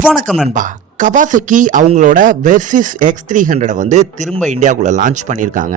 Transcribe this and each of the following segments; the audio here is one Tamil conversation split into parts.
வணக்கம் நண்பா. கவாசக்கி அவங்களோட வெர்சிஸ் X300 வந்து திரும்ப இந்தியாவுக்குள்ள லான்ச் பண்ணியிருக்காங்க.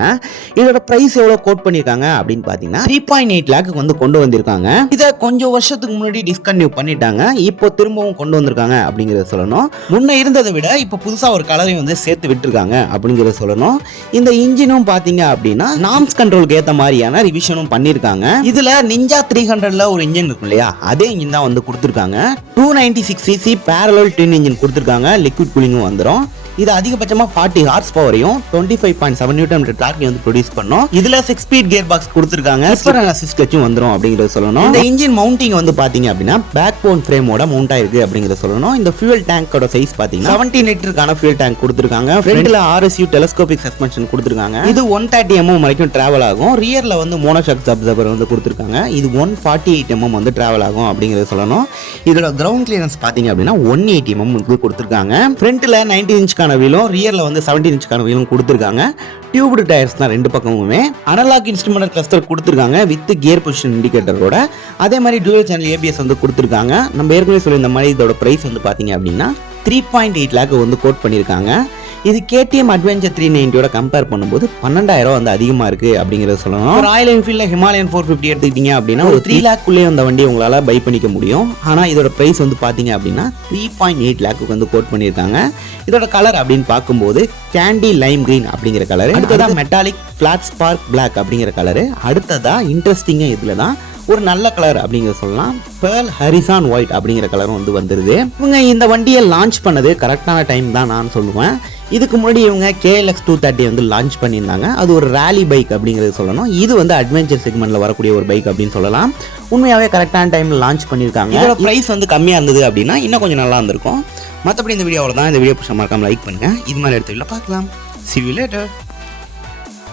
இதோட பிரைஸ் எவ்வளோ கோட் பண்ணியிருக்காங்க அப்படின்னு பார்த்தீங்கன்னா 3.8 லேக்கு வந்து கொண்டு வந்திருக்காங்க. இதை கொஞ்சம் வருஷத்துக்கு முன்னாடி டிஸ்கன்டினியூ பண்ணிட்டாங்க. இப்போ திரும்பவும் கொண்டு வந்திருக்காங்க அப்படிங்கிறத சொல்லணும். முன்ன இருந்ததை விட இப்போ புதுசாக ஒரு கலரையும் வந்து சேர்த்து விட்டுருக்காங்க அப்படிங்கிறத சொல்லணும். இந்த இன்ஜினும் பார்த்தீங்க அப்படின்னா நாம்ஸ் கண்ட்ரோலுக்கு ஏற்ற மாதிரியான ரிவிஷனும் பண்ணியிருக்காங்க. இதில் நிஞ்சா 300ல ஒரு இன்ஜின் இருக்கும் இல்லையா, அதே இன்ஜின் தான் வந்து கொடுத்துருக்காங்க. 296cc parallel twin இன்ஜின் கொடுத்துருக்காங்க. லிக்விட் கூலிங்கும் வந்துடும். இது அதிகபட்சமா 40 ஹார்ஸ் பவரையும் 25.7 நியூட்டன் மீட்டர் டார்க்கையும் வந்து ப்ரொடியூஸ் பண்ணும். இதுல 6 ஸ்பீட் கியர் பாக்ஸ் கொடுத்துருக்காங்க. ஸ்லிப்பர் அண்ட் அசிஸ்ட் கிளட்சும் வந்துரும் அப்படிங்கறத சொல்லணும். இந்த இன்ஜின் மவுண்டிங் வந்து பாத்தீங்க அப்படின்னா பேக் போன் ஃப்ரேமோட மவுண்ட் ஆயிருக்கு அப்படிங்கறத சொல்லணும். இந்த ஃபியூல் டேங்கோட சைஸ் பாத்தீங்கன்னா 17 லிட்டருக்கான ஃபியூல் டேங்க் கொடுத்துருக்காங்க. ஃப்ரண்ட்ல RSU டெலஸ்கோபிக் சஸ்பென்ஷன் கொடுத்துருக்காங்க. இது 130 mm வரைக்கும் டிராவல் ஆகும். ரியர்ல வந்து மோனோஷாக் அப்சர்வர் வந்து கொடுத்துருக்காங்க. இது 148 mm வந்து டிராவல் ஆகும் அப்படிங்கறத சொல்லணும். இதோட கிரவுண்ட் கிளியரன்ஸ் பாத்தீங்க அப்படின்னா 180 mm வந்து கொடுத்துருக்காங்க. ஃப்ரண்ட்ல 19 இன்ச் வீலும் ரியர்ல வந்து 17 இன்ச்கான வீலும் கொடுத்துருக்காங்க. டியூப்டு டயர்ஸ் தான் ரெண்டு பக்கமுமே. அனலாக் இன்ஸ்ட்ருமெண்டல் கிளஸ்டர் கொடுத்துருக்காங்க வித் கியர் பொசிஷன் இண்டிகேட்டரோட. அதே மாதிரி டூயல் சேனல் ABS வந்து கொடுத்துருக்காங்க. நம்ம ஏற்கனவே சொல்லி இந்த மாதிரி இதோட பிரைஸ் வந்து பாத்தீங்க அப்படின்னா 3.8 லேக் வந்து கோட் பண்ணியிருக்காங்க. இது KTM அட்வென்ச்சர் 390 கம்பேர் பண்ணும்போது 12,000 வந்து அதிகமா இருக்கு அப்படிங்கறத சொல்லணும். ராயல் என்ஃபீல்ட்ல ஹிமாலயன் 450 எடுத்துக்கிட்டீங்க அப்படின்னா ஒரு 3 லேக்குள்ளே அந்த வண்டி உங்களால பை பண்ணிக்க முடியும். ஆனா இதோட பிரைஸ் வந்து பாத்தீங்க அப்படின்னா 3.8 லேக்கு வந்து கோட் பண்ணியிருக்காங்க. இதோட கலர் அப்படின்னு பார்க்கும்போது கேண்டி லைம் கிரீன் அப்படிங்கிற கலர், அடுத்ததா மெட்டாலிக் பிளாட் ஸ்பார்க் பிளாக் அப்படிங்கிற கலர், அடுத்ததா இன்ட்ரெஸ்டிங்கா இதுல தான் ஒரு நல்ல கலர் அப்படிங்கிறத சொல்லலாம் பேர்ல் ஹரிசான் ஒயிட் அப்படிங்கிற கலரும் வந்து வந்துருது. இவங்க இந்த வண்டியை லான்ச் பண்ணது கரெக்டான டைம் தான் நான் சொல்லுவேன். இதுக்கு முன்னாடி இவங்க KLX 230 வந்து லான்ச் பண்ணியிருந்தாங்க. அது ஒரு ரேலி பைக் அப்படிங்கிறது சொல்லணும். இது வந்து அட்வென்ச்சர் செக்மெண்ட்ல வரக்கூடிய ஒரு பைக் அப்படின்னு சொல்லலாம். உண்மையாவே கரெக்டான டைம்ல லான்ச் பண்ணியிருக்காங்க. இதோட பிரைஸ் வந்து கம்மியா இருந்தது அப்படின்னா இன்னும் கொஞ்சம் நல்லா இருந்திருக்கும். மற்றபடி இந்த வீடியோவில் தான். இந்த வீடியோ மறக்காம லைக் பண்ணுங்க. இது மாதிரி எடுத்து பார்க்கலாம். See you later.